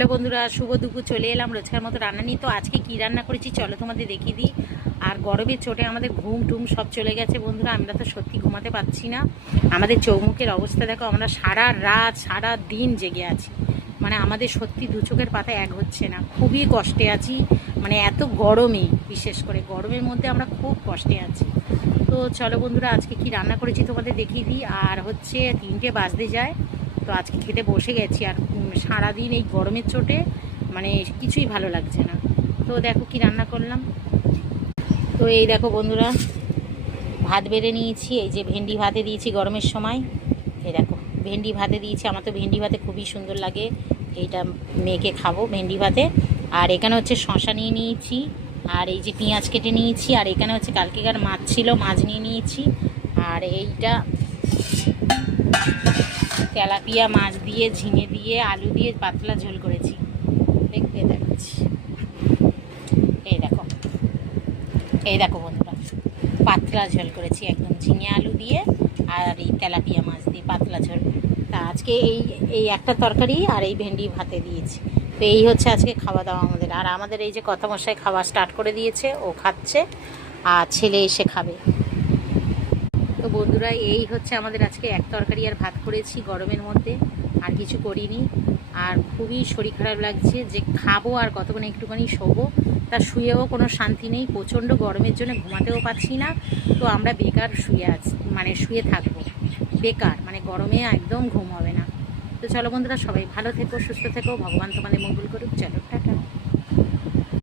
Hello বন্ধুরা, শুভ দুপুর। চলে এলাম রোজকার মতো রান্না নিয়ে। তো আজকে কি রান্না করেছি চলো তোমাদের দেখিয়ে দিই। আর গরমের চোটে আমাদের ঘুম টুম সব চলে গেছে বন্ধুরা, আমরা তো সত্যি ঘুমাতে পারছি না। আমাদের চৌমুখের অবস্থা দেখো, আমরা সারা রাত সারা দিন জেগে আছি। মানে আমাদের সত্যি দু চোখের পাতা এক হচ্ছে না, খুবই কষ্টে আছি। মানে এত গরমে, বিশেষ করে গরমের মধ্যে আমরা খুব কষ্টে আছি। তো চলো বন্ধুরা, আজকে কি রান্না করেছি তোমাদের দেখিয়ে দিই। আর হচ্ছে 3টে বাজতে যায়, তো আজকে খেতে বসে গেছি। আর সারাদিন এই গরমের চোটে মানে কিছুই ভালো লাগছে না। তো দেখো কি রান্না করলাম। তো এই দেখো বন্ধুরা, ভাত বেড়ে নিয়েছি। এই যে ভেন্ডি ভাতে দিয়েছি গরমের সময়। এই দেখো ভেন্ডি ভাতে দিয়েছি, আমার তো ভেন্ডি ভাতে খুবই সুন্দর লাগে। এইটা মেয়েকে খাবো ভেন্ডি ভাতে। আর এখানে হচ্ছে শশা নিয়ে নিয়েছি, আর এই যে পেঁয়াজ কেটে নিয়েছি। আর এখানে হচ্ছে কালকেকার মাছ ছিল, মাছ নিয়ে নিয়েছি। আর এইটা তেলাপিয়া মাছ দিয়ে, ঝিঙে দিয়ে, আলু দিয়ে পাতলা ঝোল করেছি। দেখতে দেখাচ্ছি। এই দেখো, এই দেখো বন্ধুরা, পাতলা ঝোল করেছি একদম ঝিঙে আলু দিয়ে আর এই তেলাপিয়া মাছ দিয়ে পাতলা ঝোল। তা আজকে এই এই একটা তরকারি আর এই ভেন্ডি ভাতে দিয়েছি। তো এই হচ্ছে আজকে খাওয়া দাওয়া আমাদের। আর আমাদের এই যে কথা মশাই খাওয়া স্টার্ট করে দিয়েছে, ও খাচ্ছে আর ছেলে এসে খাবে। তো বন্ধুরা, এই হচ্ছে আমাদের আজকে এক তরকারি আর ভাত করেছি গরমের মধ্যে, আর কিছু করিনি। আর খুবই শরীর খারাপ লাগছে, যে খাবো আর কতক্ষণ একটুখানি শোবো, তা শুয়েও কোনো শান্তি নেই। প্রচণ্ড গরমের জন্য ঘুমাতেও পারছি না। তো আমরা বেকার শুয়ে আছি, মানে শুয়ে থাকবো বেকার, মানে গরমে একদম ঘুম হবে না। তো চলো বন্ধুরা, সবাই ভালো থেকো, সুস্থ থেকো, ভগবান তোমাদের মঙ্গল করুক। চলো টাটা।